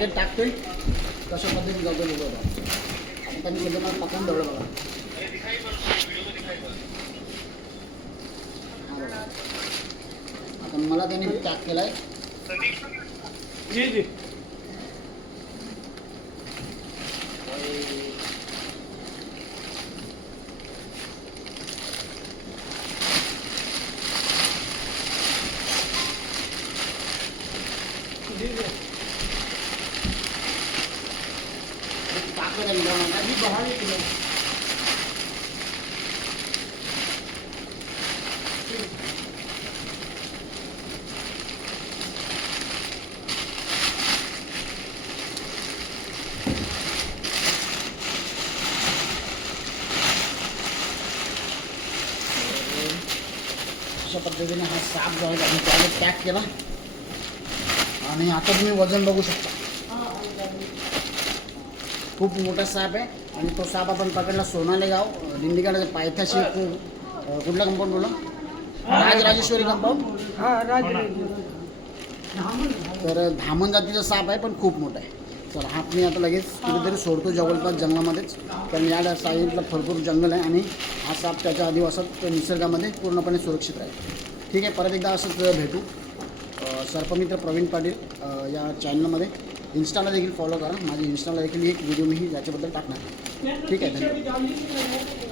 Target टाकतोय कशा पद्धतीने जातो बघू आता त्यांनी सध्या मला पकडून ठेवलं बघा. आता मला त्यांनी टॅग केलाय. अशा पद्धतीने हा साप जो आहे त्याने त्याला पॅक केला आणि आता तुम्ही वजन बघू शकता. खूप मोठा साप आहे आणि तो साप आपण पकडला सोनाले गाव दिंडीकडे पायथ्याशी कुठला कंपाऊंड बोला राजराजेश्वरी कंपाऊंड. तर धामण जातीचा साप आहे पण खूप मोठा आहे. चला हा मी आता लगेच कुठेतरी सोडतो जवळपास जंगलामध्येच, कारण या साईडला भरपूर जंगल आहे आणि हा साप त्याच्या आदिवासात निसर्गामध्ये पूर्णपणे सुरक्षित राहील. ठीक आहे, परत एकदा असंच भेटू. सर्पमित्र प्रवीण पाटील या चॅनलमध्ये इन्स्टाला देखील फॉलो करा. माझी इन्स्टाला देखील एक व्हिडिओ मी याच्याबद्दल टाकणार. ठीक आहे, धन्यवाद.